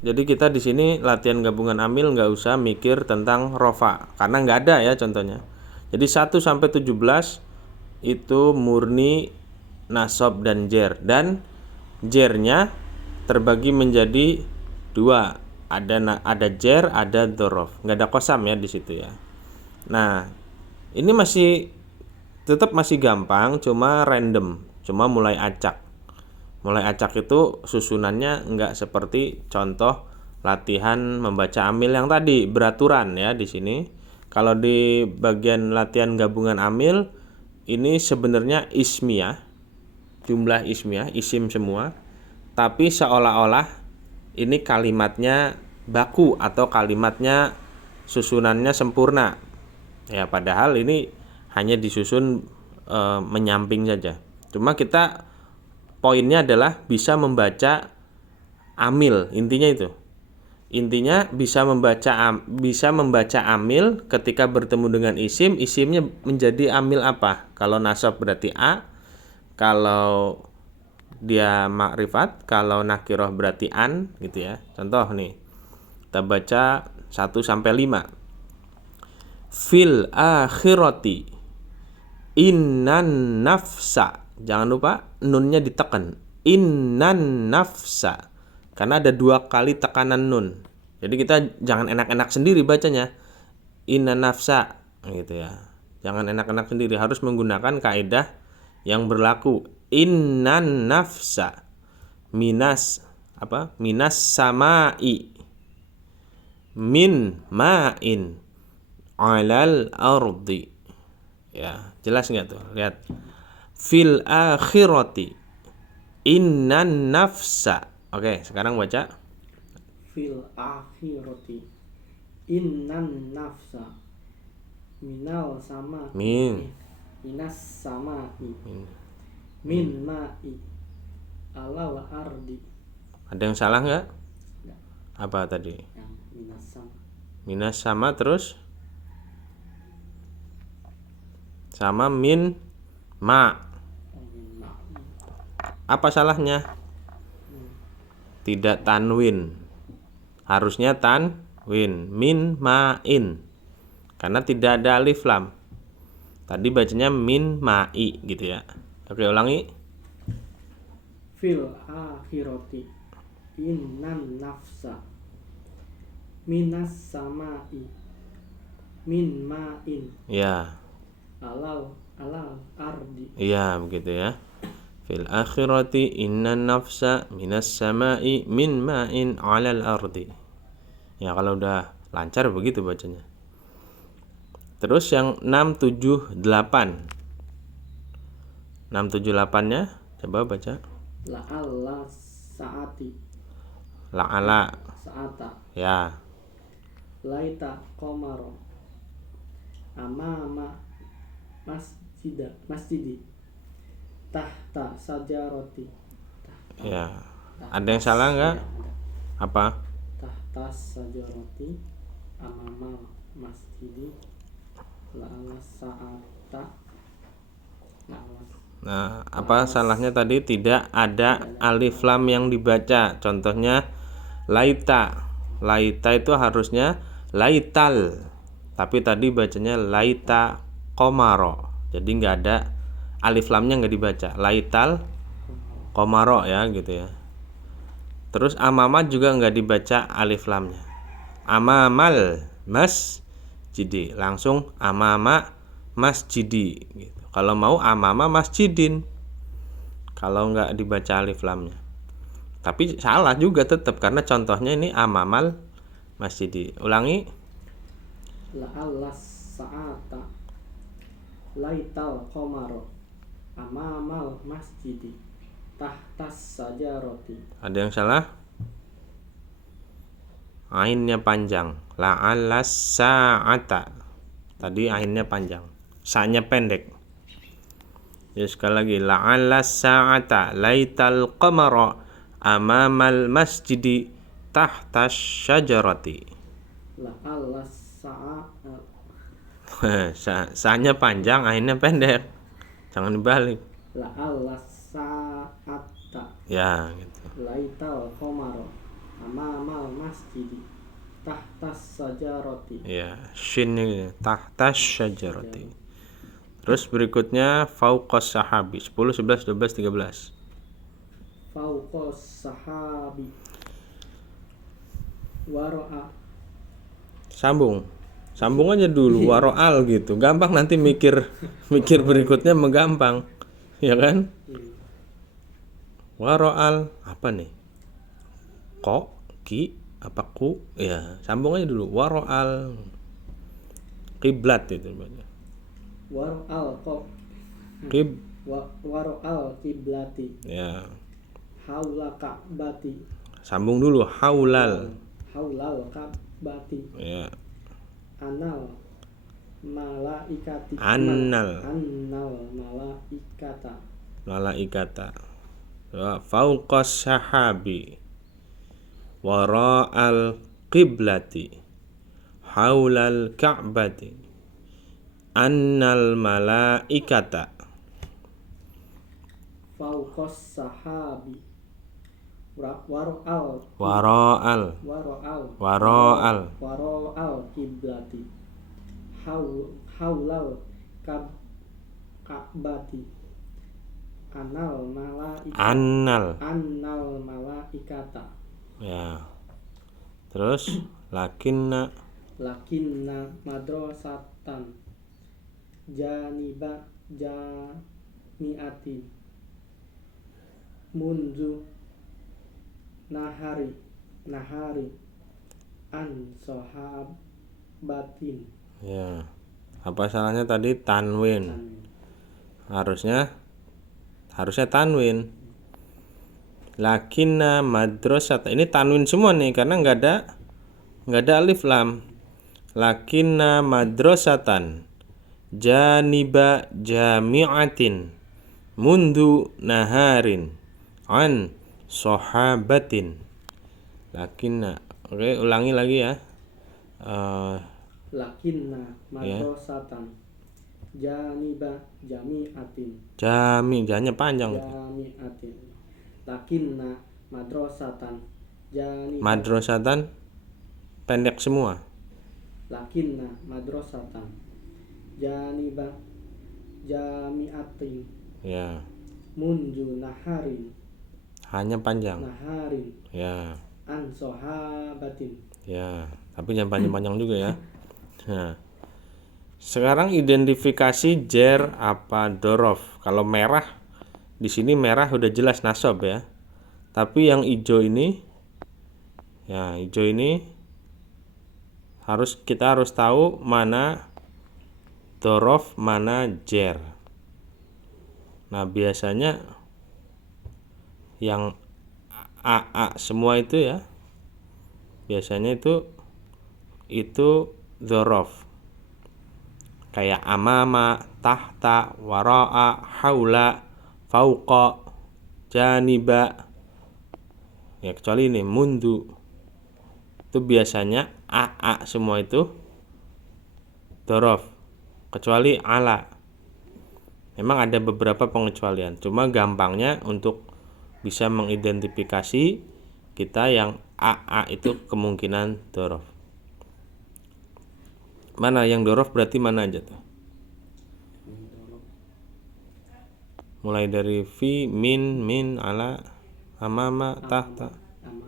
Jadi kita di sini latihan gabungan amil nggak usah mikir tentang rofa karena nggak ada ya contohnya. Jadi 1 sampai 17 itu murni nasab dan jer, dan jernya terbagi menjadi dua. Ada jer, ada dzaraf. Nggak ada qasam ya di situ ya. Nah, ini tetap masih gampang, cuma random, cuma mulai acak. Mulai acak itu susunannya nggak seperti contoh latihan membaca amil yang tadi, beraturan ya di sini. Kalau di bagian latihan gabungan amil ini sebenarnya ismiyah, jumlah ismiyah, isim semua, tapi seolah-olah ini kalimatnya baku atau kalimatnya susunannya sempurna. Ya, padahal ini hanya disusun menyamping saja. Cuma kita poinnya adalah bisa membaca amil, intinya itu. Intinya bisa membaca amil ketika bertemu dengan isim, isimnya menjadi amil apa? Kalau nasab berarti a, kalau dia makrifat, kalau nakirah berarti an gitu ya. Contoh nih. Kita baca 1 sampai 5. Fil akhirati innan nafsa. Jangan lupa nunnya ditekan. Innan nafsa. Karena ada 2 kali tekanan nun. Jadi kita jangan enak-enak sendiri bacanya. Innan nafsa gitu ya. Jangan enak-enak sendiri, harus menggunakan kaidah yang berlaku. Innan nafsa minas samai min ma'in alal ardi. Ya, jelas nggak tuh? Lihat. Fil akhirati innan nafsa. Oke, sekarang baca. Fil akhirati innan nafsa minas samai min ma'i alal ardi. Ada yang salah nggak? Apa tadi? Yang Minas sama terus sama min ma. Apa salahnya? Tidak tanwin. Harusnya tanwin. Min ma'in. Karena tidak ada alif lam. Tadi bacanya min ma'i gitu ya. Oke, ulangi. Fil akhirati innan nafsa minas samai min ma'in. Ya. Alal ardi. Iya, begitu ya. Fil akhirati innan nafsa minas samai min ma'in 'alal ardi. Ya, kalau udah lancar begitu bacanya. Terus yang 678. 678-nya coba baca. La'alla saati. La'ala. Saata. Ya. Laita qamaro amama masjidi tahta sajaroti. Ya. Ada yang salah enggak? Apa? Tahta sajaroti amama masjidi la'alla saata. Nah, apa salahnya tadi? Tidak ada alif lam yang dibaca. Contohnya laita. Laita itu harusnya laital. Tapi tadi bacanya laita komaro. Jadi nggak ada alif lamnya, nggak dibaca. Laital komaro ya gitu ya. Terus amama juga nggak dibaca alif lamnya. Amamal masjidi. Langsung amama masjidi gitu. Kalau mau amama masjidin. Kalau nggak dibaca alif lamnya. Tapi salah juga tetap karena contohnya ini amamal masjidi. Ulangi. La'alla sa'ata laital qamaro amamal masjidi tahtas sajaroti. Ada yang salah? Ainnya panjang. La'alla sa'ata. Tadi ainnya panjang. Sa-nya pendek. Ya, sekali lagi. La'alla sa'ata laital qamara amamal masjidi tahtas syajarati. La'alla sa'ata. Sa-nya panjang, ainnya pendek. Jangan dibalik. La'alla sa'ata Ya, gitu. laital qamaro amamal masjidi tahtas sajaroti. Ya, shin ini tahtas syajarati. Terus berikutnya fauqas sahabi 10, 11, 12, 13. Fauqos sahabi waro'a. Sambung aja dulu waro'al gitu. Gampang nanti mikir berikutnya menggampang. Ya kan? Waro'al apa nih? Ko, ki, apa ku? Ya, sambung aja dulu. Waro'al kiblat itu banyak. Waro'al ko waro'al kiblati Ya, haula ka'bati. sambung dulu haulal. Haulal ka'bati Ya, anal malaikati Annal. malaikata. Malaikata. Ya, fauqas sahabi wara'al qiblati haulal ka'bati annal malaikata. Fauqos sahabi waro'al Wara'al kiblati haulal ka'bati annal. annal malaikata. Ya. Terus lakinna madrasatan janiba jami'ati munzu nahari an sahabatin. ya. Apa salahnya tadi tanwin? Harusnya tanwin. Lakinna madrasat. Ini tanwin semua nih karena nggak ada alif lam. Lakinna madrasatan janiba jami'atin mundu naharin an sahabatin. Lakinna. Oke, ulangi lagi ya. Lakinna madrasatan janiba jami'atin. Jami'nya panjang. Jami'atin. Lakinna madrasatan janiba. Madrasatan pendek semua. Lakinna madrasatan janiba jami'atin Ya, munju naharin hanya panjang. Ya, an sahabatin. ya. Tapi jangan panjang-panjang juga ya. Nah, sekarang identifikasi jer apa dorof. Kalau merah di sini merah udah jelas nasab ya. Tapi yang hijau ini, ya hijau ini kita harus tahu mana dorof, mana jer. Nah biasanya yang AA semua itu ya, biasanya itu dorof. Kayak amama, tahta, wara'a, haula, fauqa, janiba. Ya kecuali ini mundu. Itu biasanya AA semua itu dorof. Kecuali ala. Memang ada beberapa pengecualian. Cuma gampangnya untuk bisa mengidentifikasi kita yang AA itu kemungkinan dorof. Mana yang dorof berarti mana aja tuh? Mulai dari fi, min, ala, amama, tahta.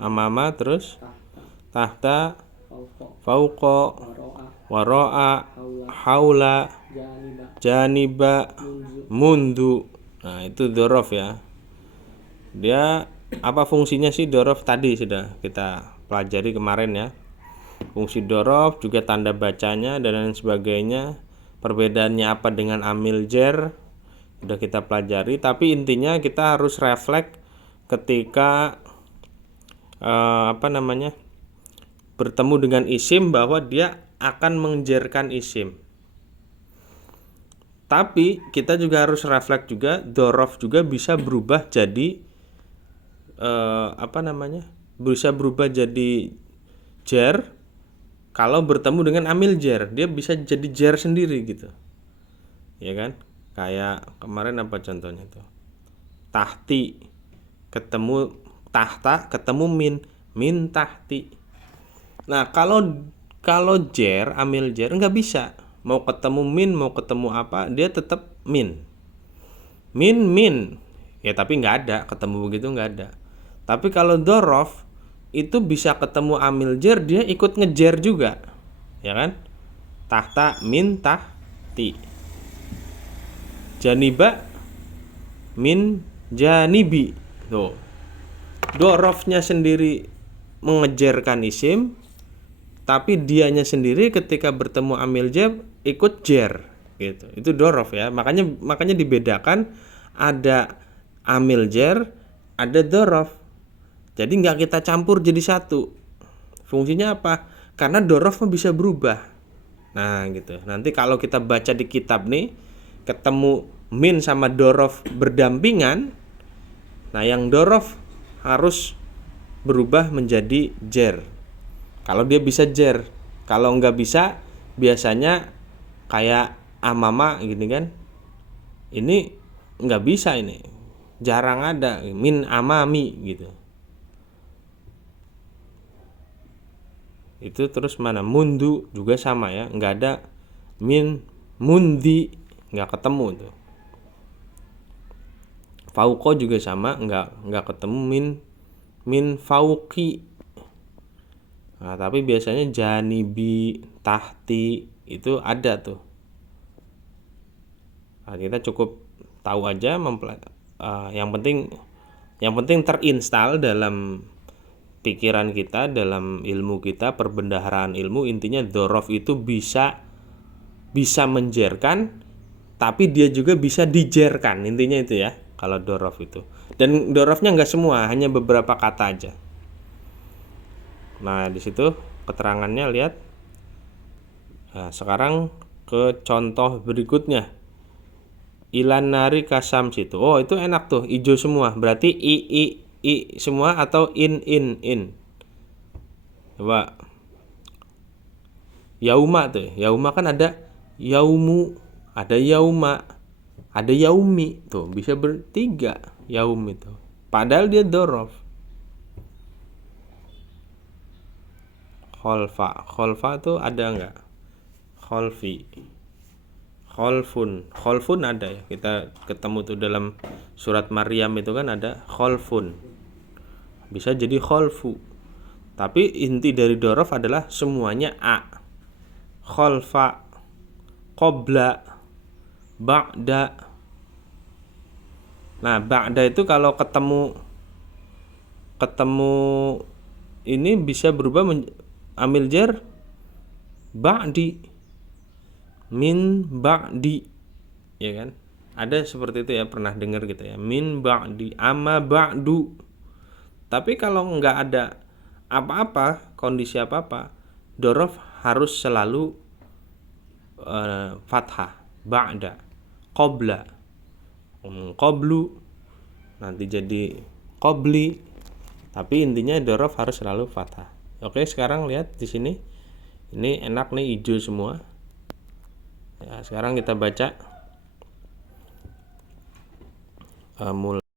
Amama terus tahta, fauqa, wara'a, haula, janiba, mundu. Nah itu dorof ya. Dia apa fungsinya sih dorof? Tadi sudah kita pelajari kemarin ya. Fungsi dorof juga tanda bacanya dan lain sebagainya. Perbedaannya apa dengan amil jer sudah kita pelajari. Tapi intinya kita harus refleks ketika bertemu dengan isim bahwa dia akan menjerkan isim. Tapi kita juga harus refleks juga dorof juga bisa berubah jadi bisa berubah jadi jer kalau bertemu dengan amil jer. Dia bisa jadi jer sendiri gitu. Ya kan? Kayak kemarin apa contohnya tuh? Tahti ketemu tahta ketemu min. min tahti. Nah, kalau jer, amil jer nggak bisa. Mau ketemu min, mau ketemu apa, dia tetap min. Min. Ya tapi nggak ada, ketemu begitu nggak ada. Tapi kalau dorof itu bisa ketemu amil jer, dia ikut ngejer juga. Ya kan? Tahta min tahti. Janiba min janibi. Tuh. Dorofnya sendiri mengejerkan isim, tapi dianya sendiri ketika bertemu amil jer ikut jer gitu. Itu dorof ya. Makanya dibedakan, ada amil jer, ada dorof. Jadi nggak kita campur jadi satu. Fungsinya apa? Karena dorof bisa berubah. Nah gitu. Nanti kalau kita baca di kitab nih, ketemu min sama dorof berdampingan, nah yang dorof harus berubah menjadi jer. Kalau dia bisa jer, kalau nggak bisa, biasanya kayak amama gini kan. Ini nggak bisa, ini jarang ada min amami gitu. Itu terus mana mundu juga sama ya, nggak ada min mundi, nggak ketemu tuh. Fauqo juga sama, nggak ketemu min fauqi. Nah, tapi biasanya janibi, tahti itu ada tuh. Nah, kita cukup tahu aja, yang penting terinstal dalam pikiran kita, dalam ilmu kita, perbendaharaan ilmu. Intinya dorof itu bisa menjerkan, tapi dia juga bisa dijerkan. Intinya itu ya, kalau dorof itu. Dan dorofnya nggak semua, hanya beberapa kata aja. Nah, di situ keterangannya lihat. Nah, sekarang ke contoh berikutnya. Ilan nari kasam situ. Oh, itu enak tuh, hijau semua. Berarti i semua atau in. Coba. Yauma tuh. Yauma kan ada yaumu, ada yauma, ada yaumi. Tuh, bisa bertiga yaum itu. Padahal dia dorof. Kholfa tuh ada nggak? Kholfi, kholfun ada ya. Kita ketemu tuh dalam surat Maryam itu kan ada kholfun. Bisa jadi kholfu. Tapi inti dari dorof adalah semuanya a. Kholfa, qobla, ba'da. Nah, ba'da itu kalau ketemu ini bisa berubah amil jar ba'di, min ba'di, ya kan? Ada seperti itu ya, pernah dengar gitu ya, min ba'di, amma ba'du. Tapi kalau nggak ada apa-apa, kondisi apa-apa, dorof harus selalu fathah, ba'da, qobla, qoblu, nanti jadi qobli. Tapi intinya dorof harus selalu fathah. Oke, sekarang lihat di sini. Ini enak nih, hijau semua. Ya, sekarang kita baca mulai.